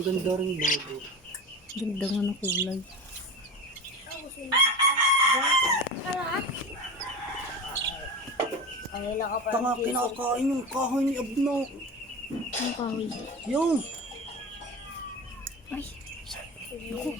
maganda rin bago. Ganda nga ng kulay. Ay, ka pa. Tanga, kinakain yung kahoy ni Abno. Ang kahoy. Yung! Ay, Ako.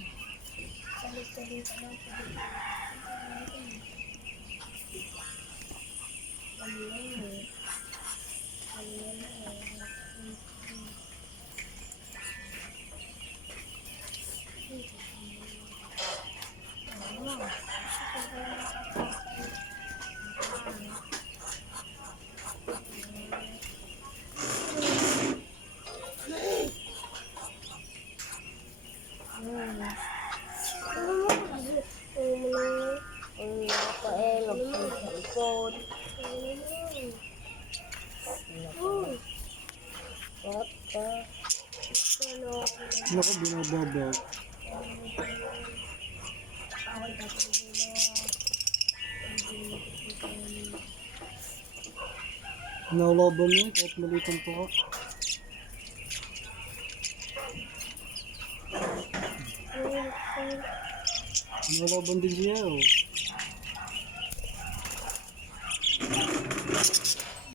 Naku, binababaw. Nalaban niya kahit maliit ang tuka. Nalaban din siya oh.